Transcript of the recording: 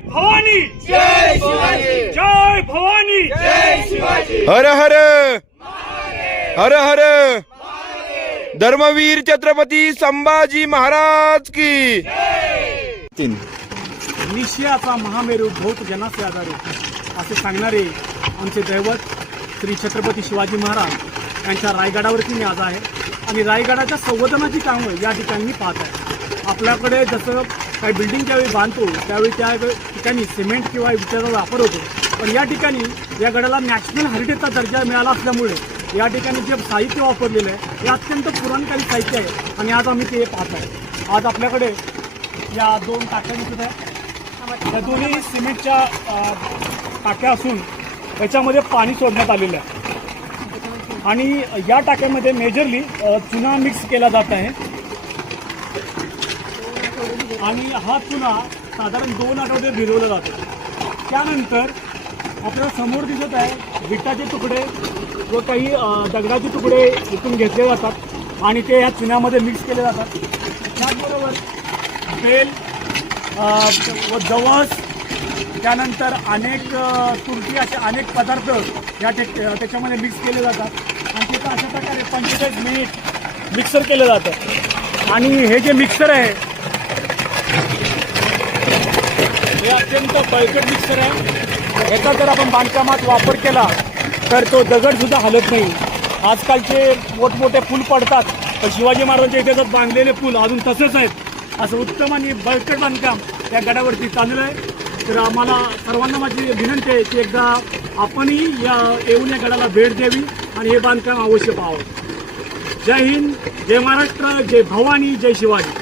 भवानी जय शिवाजी, जय भवानी जय शिवाजी, हर हर हर हर धर्मवीर छत्रपती संभाजी महाराज की। निश्चयाचा महामेरू भौत जनाचे आधारे असे सांगणारे आमचे दैवत श्री छत्रपती शिवाजी महाराज यांच्या रायगडावरती मी आज आहे आणि रायगडाच्या संवर्धनाची कामं या ठिकाणी मी पाहत आहे। आपल्याकडे जसं काही बिल्डिंग ज्यावेळी बांधतो त्यावेळी त्या ठिकाणी सिमेंट किंवा विटाचा वापर होतो, पण या ठिकाणी या गडाला नॅशनल हेरिटेजचा दर्जा मिळाला असल्यामुळे या ठिकाणी जे साहित्य वापरलेलं आहे हे अत्यंत पुराणकारी साहित्य आहे आणि आज आम्ही ते पाहत आहे। आज आपल्याकडे या दोन टाक्या दिसत आहे, या दोन्ही सिमेंटच्या टाक्या असून याच्यामध्ये पाणी सोडण्यात आलेलं आहे आणि या टाक्यामध्ये मेजरली चुना मिक्स केला जात आहे आणि हा चुना साधारण 2 आठवडे भिजवला जातो। त्यानंतर आपल्याला समोर दिसत आहे विटाचे तुकडे व काही दगडाचे तुकडे इथून घेतले जातात आणि ते या चुन्यामध्ये मिक्स केले जातात। त्याचबरोबर बेल व जवस त्यानंतर अनेक तुरटी असे अनेक पदार्थ त्याच्यामध्ये मिक्स केले जातात आणि तिथं अशा प्रकारे 45 मिनिट मिक्सर केलं जातं आणि हे जे मिक्सर आहे हे अत्यंत बळकट मिक्सर आहे। याचा जर आपण बांधकामात वापर केला तर तो दगडसुद्धा हलत नाही। आजकालचे मोठमोठे पूल पडतात पण शिवाजी महाराजांच्या इतिहासात बांधलेले पूल अजून तसेच आहेत। असं उत्तम आणि बळकट बांधकाम या गडावरती चाललं आहे। तर आम्हाला सर्वांना माझी विनंती आहे की एकदा आपणही येऊन या गडाला भेट द्यावी आणि हे बांधकाम अवश्य पाहावं। जय हिंद, जय महाराष्ट्र, जय भवानी, जय शिवाजी।